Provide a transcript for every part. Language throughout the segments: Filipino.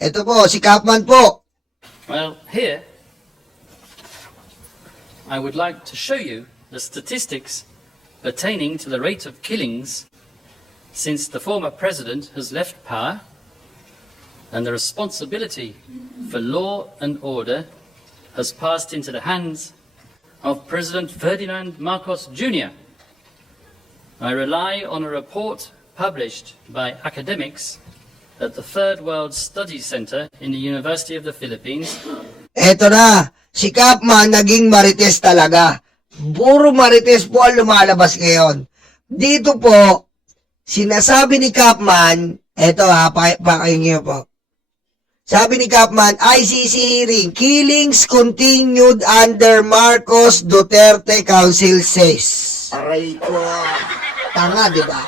Ito po, si Kapman po. Well, here, I would like to show you the statistics pertaining to the rate of killings since the former president has left power and the responsibility for law and order has passed into the hands of President Ferdinand Marcos Jr. I rely on a report published by academics at the Third World Studies Center in the University of the Philippines. Eto na, si Kapman naging marites talaga. Puro marites po ang lumalabas ngayon. Dito po, sinasabi ni Kapman, eto ha, pakinggan po. Sabi ni Kapman, ICC hearing, killings continued under Marcos Duterte Council says. Aray ko. Tanga, di ba?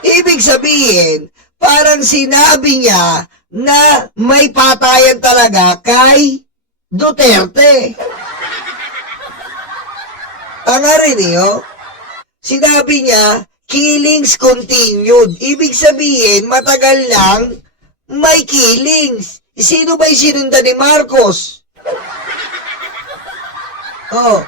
Ibig sabihin, parang sinabi niya na may patayan talaga kay Duterte. Tanga rin oh. Sinabi niya, killings continued. Ibig sabihin, matagal lang may killings. Sino ba'y sinunda ni Marcos? Oh.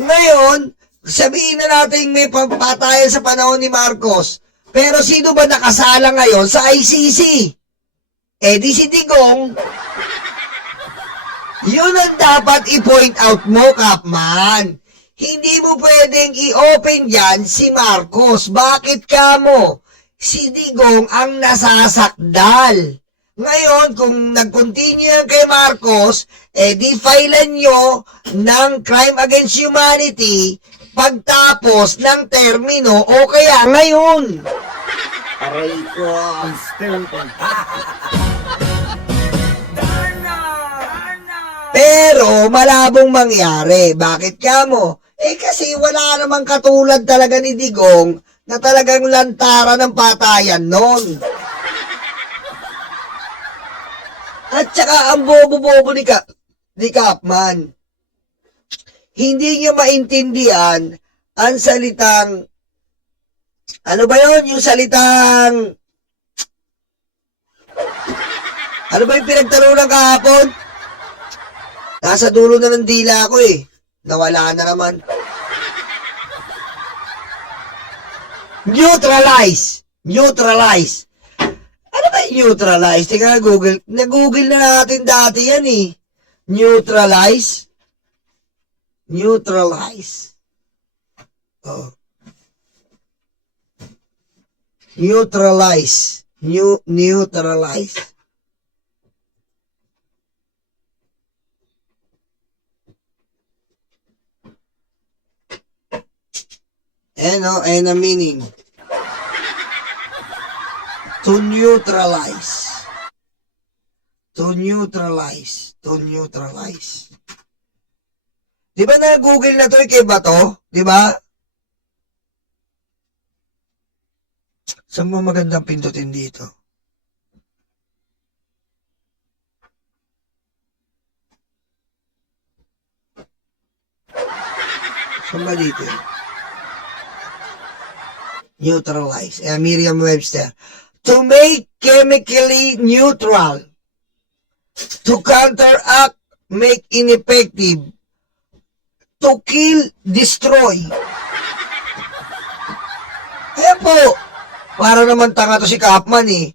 Ngayon, sabihin na natin may patayan sa panahon ni Marcos. Pero sino ba nakasala ngayon sa ICC? Eh di si Digong. Yun ang dapat i-point out mo, Kapman. Hindi mo pwedeng i-open yan si Marcos. Bakit ka mo? Si Digong ang nasasakdal. Ngayon, kung nag-continue yan kay Marcos, eh di filean nyo ng crime against humanity pagtapos ng termino o kaya ngayon. Aray ko. Pero malabong mangyari. Bakit ka mo? Eh kasi wala namang katulad talaga ni Digong na talagang lantara ng patayan nun. At saka ang bobo-bobo ni Kapman. Hindi niya maintindihan ang salitang, ano ba yun? Yung salitang, ano ba yung pinagtarunan kahapon? Nasa dulo na ng dila ko eh. Nawala na naman. Neutralize. Neutralize. Ano ba yung neutralize? Teka, Google. Nag-google na natin dati yan eh. Neutralize. Neutralize. Oh. Neutralize. Neutralize. And a meaning. To neutralize. To neutralize. To neutralize. Di ba na-google na to kay Bato? Di ba? Saan mo magandang pindutin dito? Saan ba dito? Neutralize. Merriam-Webster. To make chemically neutral. To counteract, make ineffective. To kill, destroy. Kaya po, para naman tanga to si Kapman eh.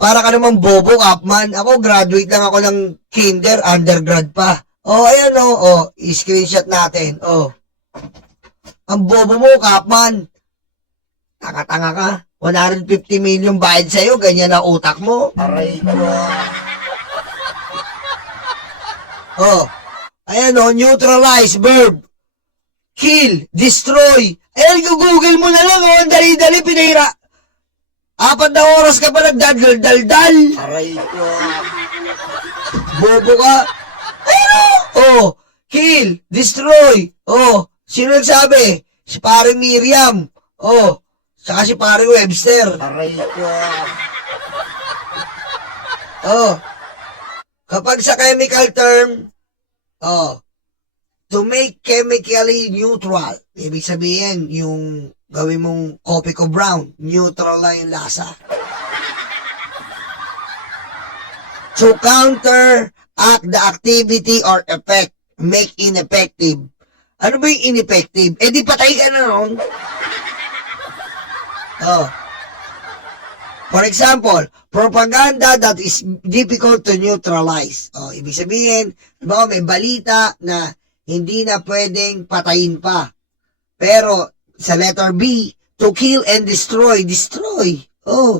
Para ka naman bobo, Kapman. Ako, graduate lang ako ng kinder, undergrad pa. Oh, ayan oh, i-screenshot natin. Oh. Ang bobo mo, Kapman. Tanga-tanga ka. 150 million bayad sa'yo, ganyan na utak mo. Aray ko. Oh. Ayan o, neutralize, verb. Kill, destroy. Ayan, google mo na lang o, ang dali-dali, pinahira. 4 na oras ka pa nagdadal-dal-dal. Aray ko. Bobo ka. Ayan o. Oh, kill, destroy. Oh, sino nagsabi? Si paring Miriam. Oh, saka si paring Webster. Aray ko. Oh, kapag sa chemical term, oh, to make chemically neutral. Ibig sabihin, yung gawin mong coffee ko brown, neutral lang yung lasa. to counteract the activity or effect, make ineffective. Ano ba yung ineffective? Eh di patay ka na nun. Oh. For example, propaganda that is difficult to neutralize. Oh, ibig sabihin, diba, may balita na hindi na pwedeng patayin pa. Pero sa letter B, to kill and destroy, destroy. Oh.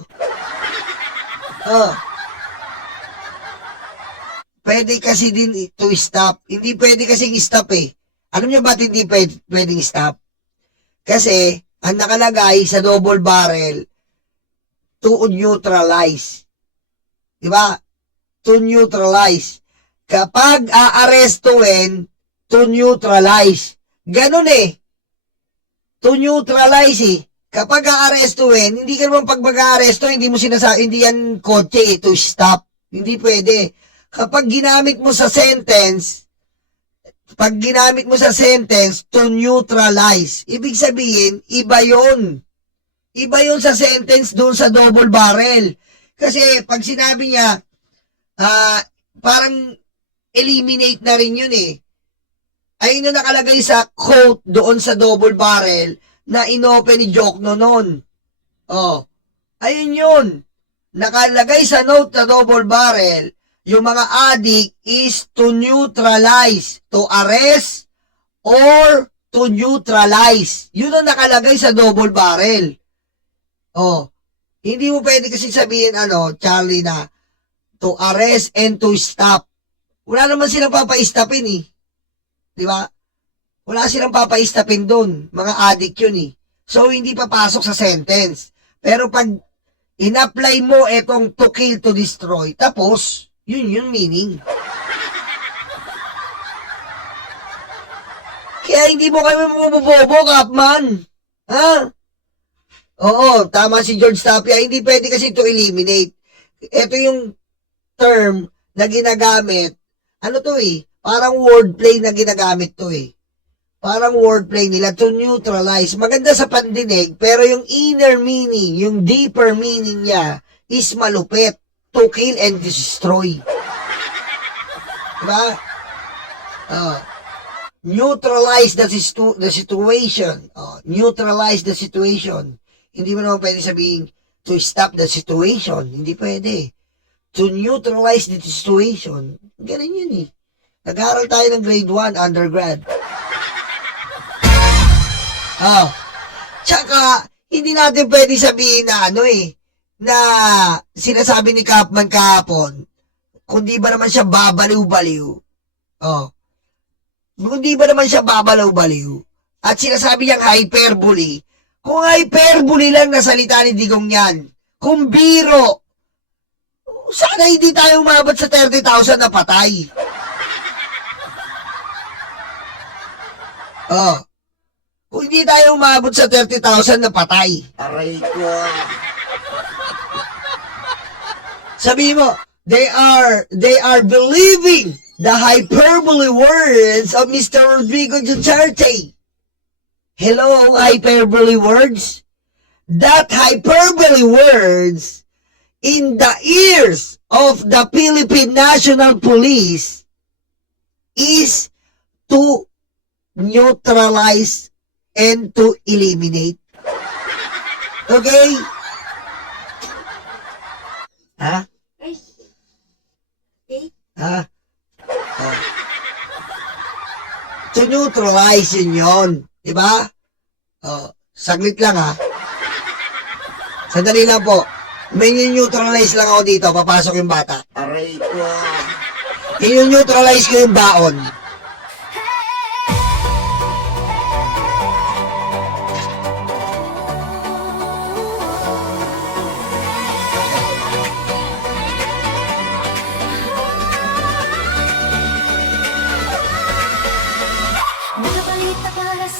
Oh. Pwede kasi din to stop. Hindi pwede kasing stop eh. Alam niyo ba't hindi pwedeng stop? Kasi, ang nakalagay sa double barrel, to neutralize. Diba? To neutralize. Kapag aarestuin, to neutralize. Ganun eh. To neutralize eh. Kapag aarestuin, hindi ka naman pag mag-aaresto, hindi mo sinasabi, hindi yan kotse eh, to stop. Hindi pwede. Kapag ginamit mo sa sentence, to neutralize, ibig sabihin, iba yun. Iba yun sa sentence doon sa double barrel. Kasi pag sinabi niya, parang eliminate na rin yun eh. Ayun na nakalagay sa quote doon sa double barrel na inopen ni Jokno noon. Oh, ayun yun. Nakalagay sa note na double barrel, yung mga addict is to neutralize, to arrest, or to neutralize. Yun ang nakalagay sa double barrel. Oh, hindi mo pwede kasi sabihin, Charlie, na to arrest and to stop. Wala naman silang papaistapin eh. Di ba? Wala silang papaistapin doon. Mga addict yun eh. So, hindi papasok sa sentence. Pero pag in-apply mo etong to kill, to destroy, tapos, yun yung meaning. Kaya hindi mo kami mabubobo, Kapman. Ha? Oo, tama si George Tapia. Hindi pwede kasi to eliminate. Ito yung term na ginagamit. Ano to eh? Parang wordplay na ginagamit to eh. Parang wordplay nila to neutralize. Maganda sa pandinig, pero yung inner meaning, yung deeper meaning niya is malupit. To kill and destroy. Diba? Neutralize the situation. Neutralize the situation. Hindi mo naman pwede sabihin to stop the situation. Hindi pwede. To neutralize the situation. Ganun yun eh. Nag-aaral tayo ng grade 1, undergrad. Tsaka, hindi natin pwede sabihin na na sinasabi ni Kapman kahapon, kundi ba naman siya babaliw-baliw. Kundi ba naman siya babaliw-baliw. At sinasabi niyang hyperbole. Kung hyperbole lang na salita ni Digong yan, kung biro, sana hindi tayo umabot sa 30,000 na patay. Kung hindi tayo umabot sa 30,000 na patay. Aray ko. Sabi mo, they are believing the hyperbole words of Mr. Rodrigo Duterte. Hello, hyperbole words? That hyperbole words in the ears of the Philippine National Police is to neutralize and to eliminate. Okay? Ha? Ha? To neutralize yun. Diba? Saglit lang ha. Sandali lang po. May neutralize lang ako dito. Papasok yung bata. Aray ko. I-neutralize ko yung baon.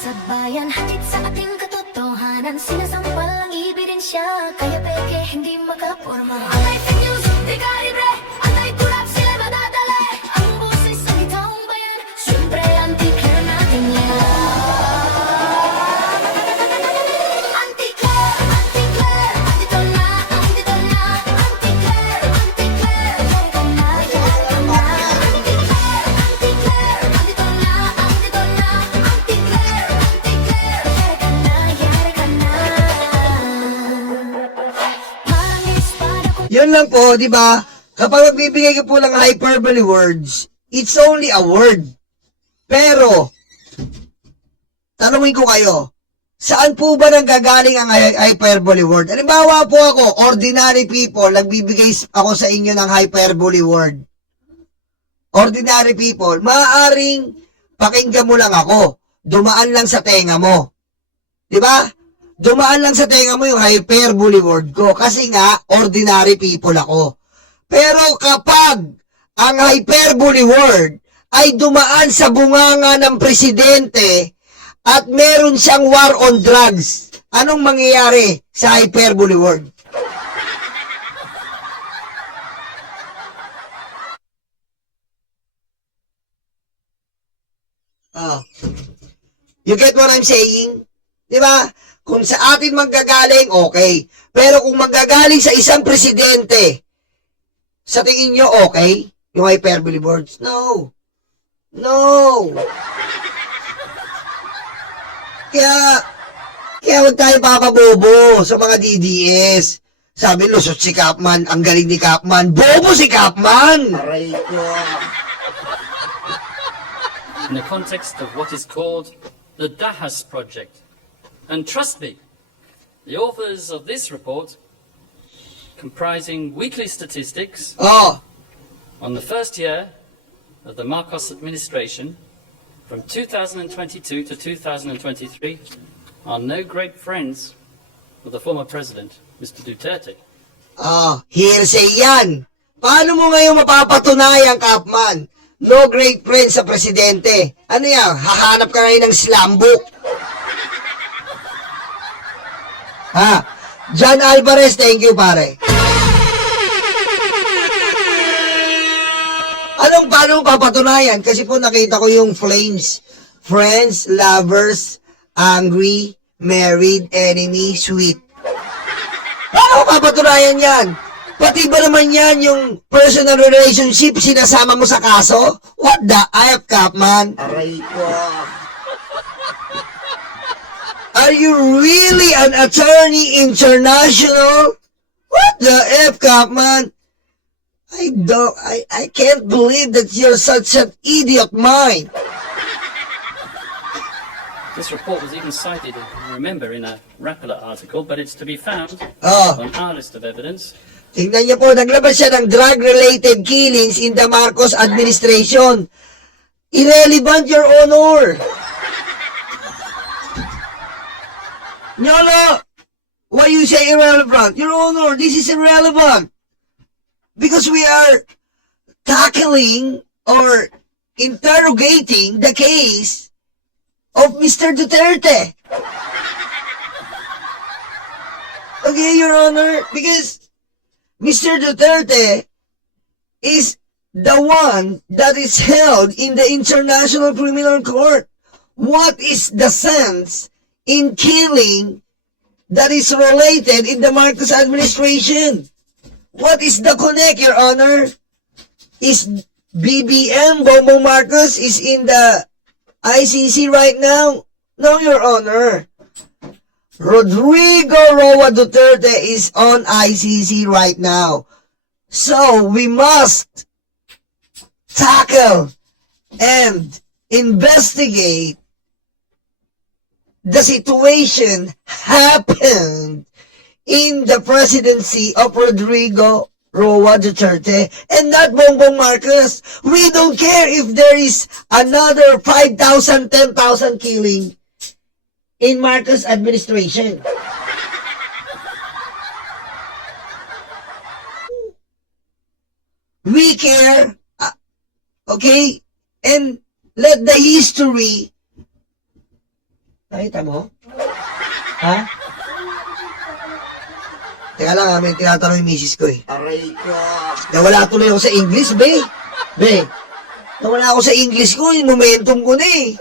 Sa bayan, hatid sa ating katotohanan, sinasampal ang ebidensya, kaya peke hindi makaporma. Anti-fake news, di ka libre, anti-corrupt sila madadali, ang boses sa itong bayan, lang po, di ba, kapag magbibigay ka po ng hyperbole words, it's only a word. Pero, tanungin ko kayo, saan po ba nanggagaling ang hyperbole word? Halimbawa po ako, ordinary people, nagbibigay ako sa inyo ng hyperbole word. Ordinary people, maaaring pakinggan mo lang ako, dumaan lang sa tenga mo. Di ba? Dumaan lang sa tenga mo yung hyperbole word ko kasi nga, ordinary people ako. Pero kapag ang hyperbole word ay dumaan sa bunganga ng presidente at meron siyang war on drugs, anong mangyayari sa hyperbole word? You get what I'm saying? Di ba? Kung sa atin manggagaling, okay. Pero kung manggagaling sa isang presidente, sa tingin nyo okay? Yung hyperbole words? No. No. Kaya huwag tayo papabobo sa mga DDS. Sabi, lusot si Kapman, ang galing ni Kapman. Bobo si Kapman! Aray ko. In the context of what is called the Dahas Project. And trust me, the authors of this report, comprising weekly statistics Oh, on the first year of the Marcos administration, from 2022 to 2023, are no great friends of the former president, Mr. Duterte. hearsay yan. Paano mo ngayon mapapatunayan, Kapman? No great friend sa presidente. Ano yan? Hahanap ka ngayon ng slam book. Ha? John Alvarez, thank you, pare. Paano mo papatunayan? Kasi po nakita ko yung flames. Friends, lovers, angry, married, enemy, sweet. Paano mo papatunayan yan? Pati ba naman yan yung personal relationship sinasama mo sa kaso? What the F, Kapman? Aray ko. Are you really an attorney international? What the F, Kapman? I can't believe that you're such an idiot mind. This report was even cited, remember, in a Rappler article, but it's to be found Oh. on our list of evidence. Tingnan niyo po, naglabas siya ng drug-related killings in the Marcos administration. Irrelevant, Your Honor. No. Why you say irrelevant? Your Honor, this is irrelevant. Because we are tackling or interrogating the case of Mr. Duterte. Okay, Your Honor, because Mr. Duterte is the one that is held in the International Criminal Court. What is the sense in killing that is related in the Marcos administration? What is the connect, Your Honor? Is BBM, Bongbong Marcos, is in the ICC right now? No, Your Honor. Rodrigo Roa Duterte is on ICC right now. So, we must tackle and investigate the situation happened in the presidency of Rodrigo Roa Duterte and not Bongbong Marcos. We don't care if there is another 5,000, 10,000 killing in Marcos administration. We care, okay? And let the history... Nakita mo? Ha? Teka lang, may tinatanong yung misis ko eh. Aray ko. Nawala tuloy ako sa English, be. Be. Nawala ako sa English ko, yung momentum ko na eh.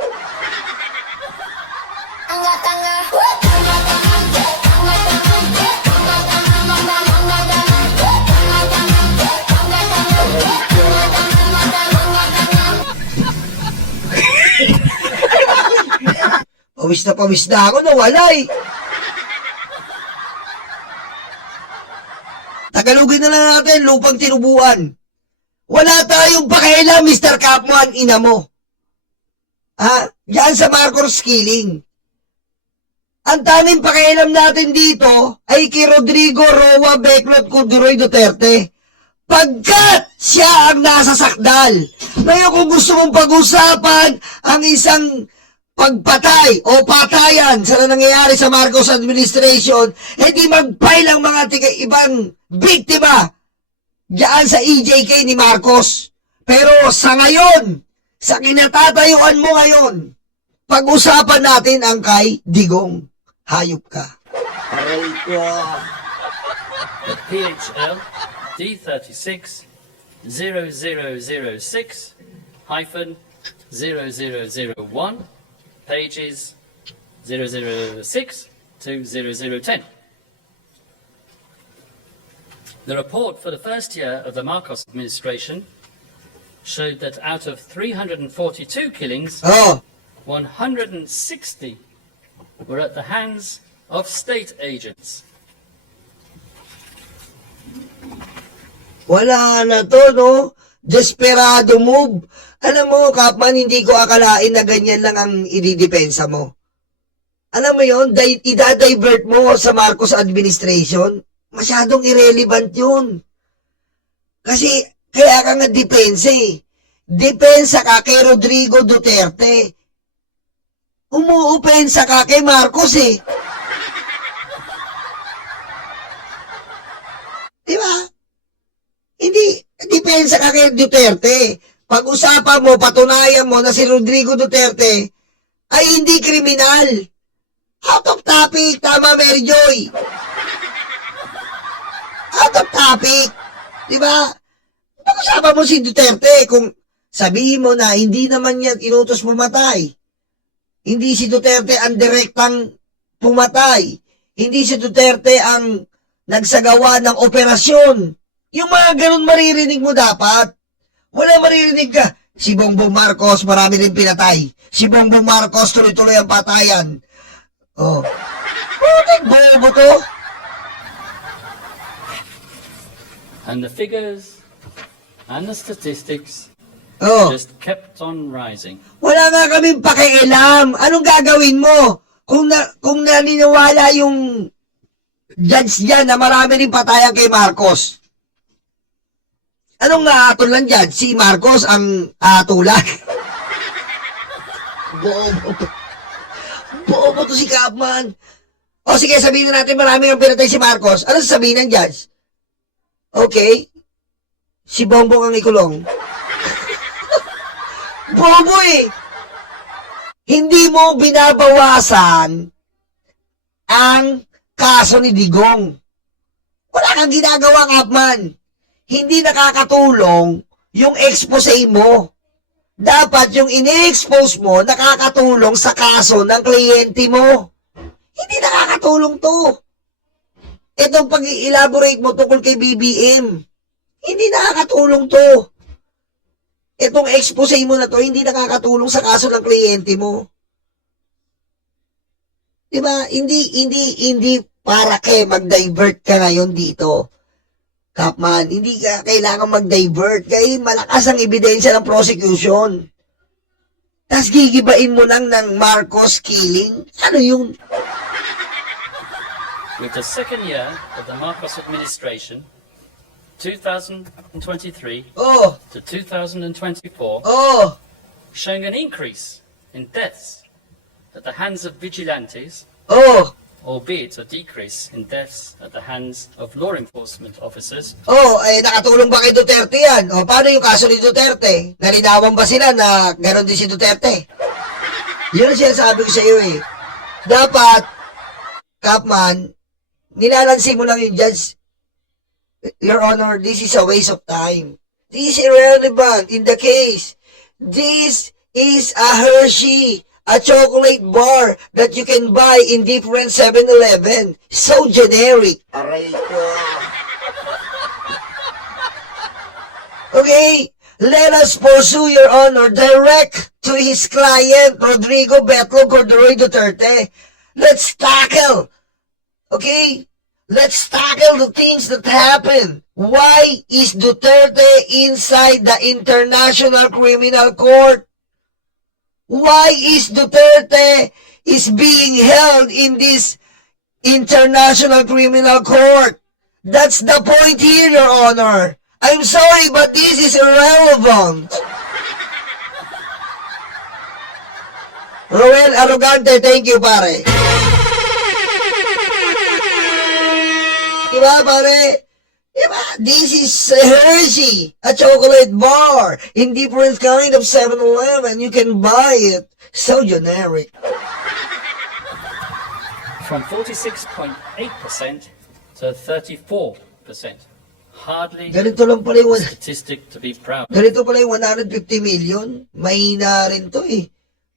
Pawis na ako, nawala eh. Tagalogin na lang natin, lupang tinubuan. Wala tayong pakialam, Mr. Capman, ina mo. Ha? Yan sa Marcos killing. Ang tanging pakialam natin dito ay kay Rodrigo Roa Beclot Corduroy Duterte. Pagkat siya ang nasa sakdal. Ngayon kung gusto mong pag-usapan ang isang pagpatay o patayan sa nangyayari sa Marcos administration, hindi mag-file ang mga ibang biktima diyan sa EJK ni Marcos. Pero sa ngayon, sa kinatatayuan mo ngayon, pag-usapan natin ang kay Digong. Hayop ka. Aray ko. The PHL D36 0006 hyphen 0001 pages 006 to 0010. The report for the first year of the Marcos administration showed that out of 342 killings, Oh, 160 were at the hands of state agents. wala na to, no? Desperado move. Alam mo, Kapman, hindi ko akalain na ganyan lang ang ididepensa mo. Alam mo yun, idadivert mo sa Marcos administration, masyadong irrelevant yun. Kasi, kaya ka nga depensa eh. Depensa ka kay Rodrigo Duterte. Umuupensa ka kay Marcos eh. Di ba? Hindi, depensa ka kay Duterte. Pag-usapan mo, patunayan mo na si Rodrigo Duterte ay hindi kriminal. Out of topic, tama Mary Joy. Out of topic. Di ba? Pag-usapan mo si Duterte kung sabihin mo na hindi naman niya inutos pumatay. Hindi si Duterte ang direktang pumatay. Hindi si Duterte ang nagsagawa ng operasyon. Yung mga ganun maririnig mo dapat. Wala maririnig ka. Si Bongbong Marcos, marami rin pinatay. Si Bongbong Marcos, tuloy-tuloy ang patayan. Oh. Putik bobo to. And the figures and the statistics Oh. just kept on rising. Wala nga kaming pakialam. Anong gagawin mo? Kung naniniwala yung judge dyan na marami rin patayan kay Marcos. Anong aatulan dyan? Si Marcos ang aatulan. Bobo to. Bobo to si Capman. O sige, sabihin na natin marami ang pinatay si Marcos. Ano sasabihin ng judge? Okay. Si Bongbong ang ikulong. Bobo eh. Hindi mo binabawasan ang kaso ni Digong. Wala kang ginagawa, Capman. Hindi nakakatulong yung expose mo. Dapat yung in-expose mo nakakatulong sa kaso ng kliyente mo. Hindi nakakatulong to. Itong pag-elaborate mo tungkol kay BBM, hindi nakakatulong to. Itong expose mo na to, hindi nakakatulong sa kaso ng kliyente mo. Diba? Hindi para kay mag-divert ka ngayon dito. Capman, hindi ka kailangan mag-divert. Kaya malakas ang ebidensya ng prosecution. Tapos gigibain mo lang ng Marcos killing. Ano yun? With the second year of the Marcos administration, 2023 Oh, to 2024, oh, showing an increase in deaths at the hands of vigilantes, oh, albeit a decrease in deaths at the hands of law enforcement officers. oh, nakatulong ba kay Duterte yan? O, paano yung kaso ni Duterte? Nalinawan ba sila na gano'n din si Duterte? Yun ang sinasabi ko sa iyo eh. Dapat, Capman, nilalansin mo lang yung judge. Your Honor, this is a waste of time. This is irrelevant in the case. This is a Hershey, a chocolate bar that you can buy in different 7-Eleven. So generic. Aray ko. Okay, let us pursue, Your Honor, direct to his client, Rodrigo Betlo Corduroy Duterte. Let's tackle. Okay? Let's tackle the things that happen. Why is Duterte inside the International Criminal Court? Why is Duterte is being held in this International Criminal Court? That's the point here, Your Honor. I'm sorry, but this is irrelevant. Roel Arrogante, thank you, pare. Diba, pare? Diba? This is Hershey, a chocolate bar in different kind of 7-Eleven. You can buy it. So generic. From 46.8% to 34%. Hardly Ganito lang pala yung, a statistic to be proud of. ganito pala yung 150 million. Mahina rin to eh.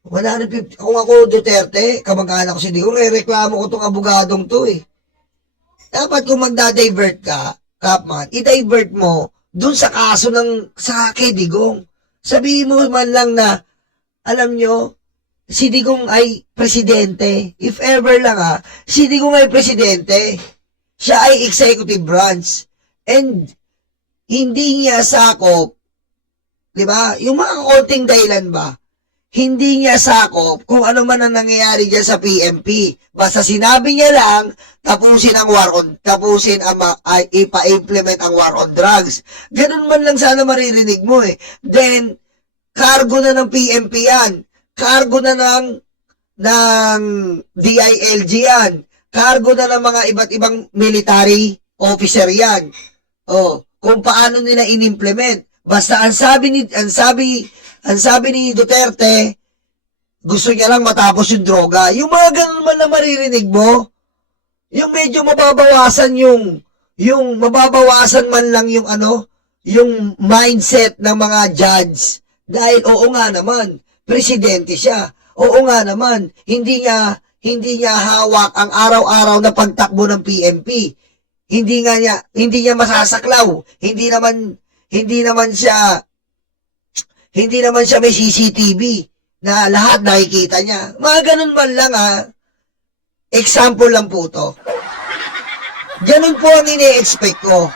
150, kung ako Duterte, kamag-anak ko si Digong, reklamo ko tong abogadong to eh. Dapat kung magda-divert ka, Kapman, i-divert mo dun sa kaso ng sa kay Digong. Sabihin mo man lang na, alam nyo, si Digong ay presidente. If ever lang si Digong ay presidente. Siya ay executive branch. And hindi niya sakop, di ba? Yung mga konting dahilan ba? Hindi niya sakop kung ano man ang nangyayari dyan sa PMP. Basta sinabi niya lang, tapusin ang ipa-implement ang war on drugs. Ganun man lang sana maririnig mo eh. Then, cargo na ng PMP yan. Cargo na ng DILG yan. Cargo na ng mga iba't ibang military officer yan. Kung paano nila in-implement. Basta ang sabi ni Duterte, gusto niya lang matapos yung droga. Yung mga ganun man na maririnig mo, yung medyo mababawasan mababawasan man lang yung yung mindset ng mga judge. Dahil oo nga naman, presidente siya. Oo nga naman, hindi niya hawak ang araw-araw na pagtakbo ng PMP. Hindi niya masasaklaw. Hindi naman siya may CCTV na lahat nakikita niya. Mga ganun man lang example lang po to. Ganun po ang ine-expect ko.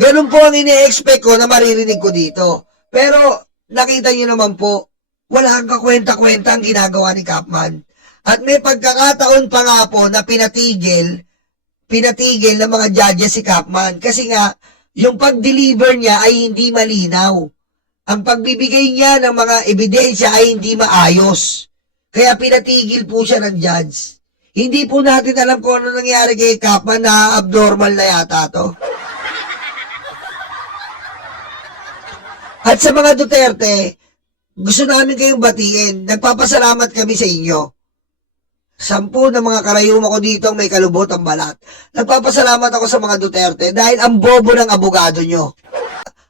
Ganun po ang ine-expect ko na maririnig ko dito. Pero nakita niyo naman po, wala kang kakwenta-kwenta ang ginagawa ni Kapman. At may pagkakataon pa nga po na pinatigil ng mga judges si Kapman. Kasi nga, yung pag-deliver niya ay hindi malinaw. Ang pagbibigay niya ng mga ebidensya ay hindi maayos. Kaya pinatigil po siya ng judge. Hindi po natin alam kung ano nangyari kay Kapman na abnormal na yata to. At sa mga Duterte, gusto namin kayong batiin. Nagpapasalamat kami sa inyo. 10 na mga karayuma ko dito may kalubot ang balat. Nagpapasalamat ako sa mga Duterte dahil ang bobo ng abogado nyo.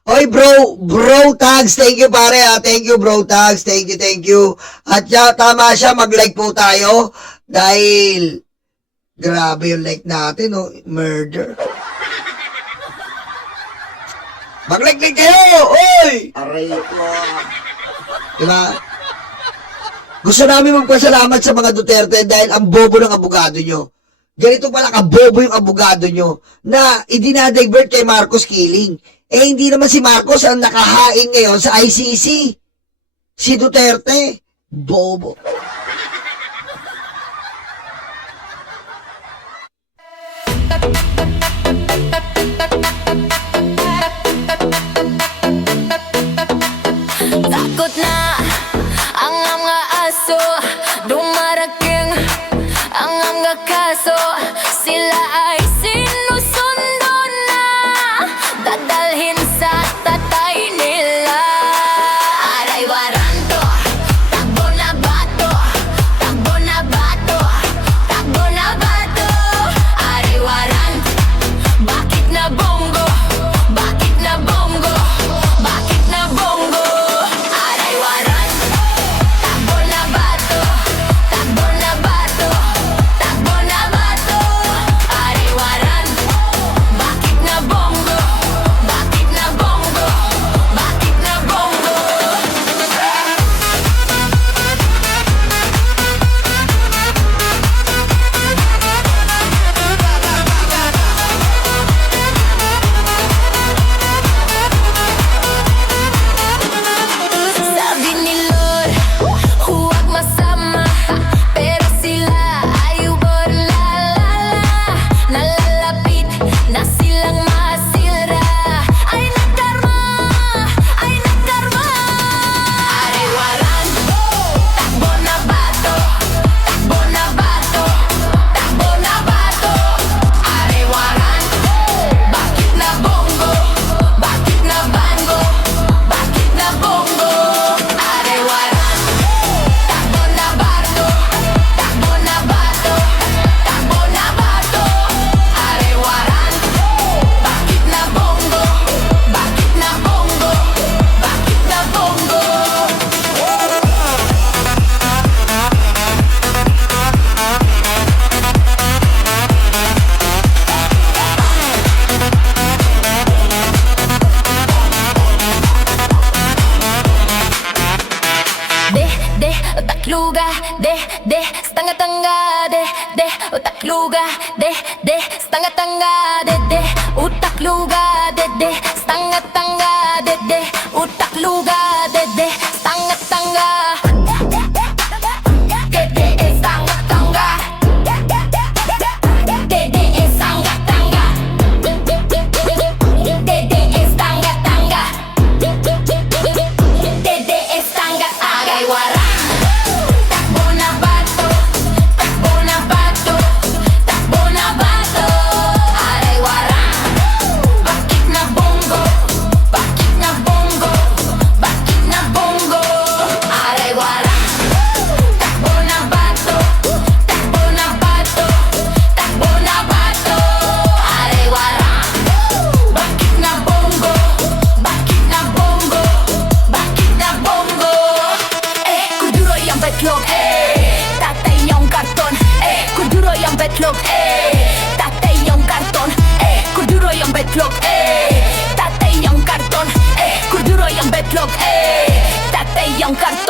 Oy bro tags, thank you pare thank you bro tags, thank you. At tama siya, mag-like po tayo dahil grabe yung like natin, murder. Mag-like kayo, oy! Aray ko. Diba? Gusto namin magpasalamat sa mga Duterte dahil ang bobo ng abogado nyo. Ganito pala kabobo yung abogado nyo na idinadivert kay Marcos killing. Hindi naman si Marcos ang nakahain ngayon sa ICC. Si Duterte, bobo. Takot na ang mga aso, dumarating ang mga kaso. Sila ay sinusundo na, dadalhin sa tatay nila. Aray waranto, takbo na bato, utak luga, de, stanga tanga, de, utak luga, de, stanga tanga, de, utak luga, de, stanga tanga, de, utak luga, de, stanga tanga. De, stanga tanga. De, stanga tanga. De, stanga tanga. De, stanga tanga. Ay, warang. Takbo na bato, takbo na bato, takbo na bato. Aray warang. Bakit na bongo, bakit na bongo, bakit na bongo. Aray warang. Takbo na bato, takbo na bato, takbo na bato. Aray warang. Bakit na bongo, bakit na bongo, bakit na bongo. Kuduro yung betlog, tatay yung karton. Kuduro yung betlog, tatay yung karton. Kuduro yung betlog, tatay yung karton. Kuduro yung betlog, tatay yung karton.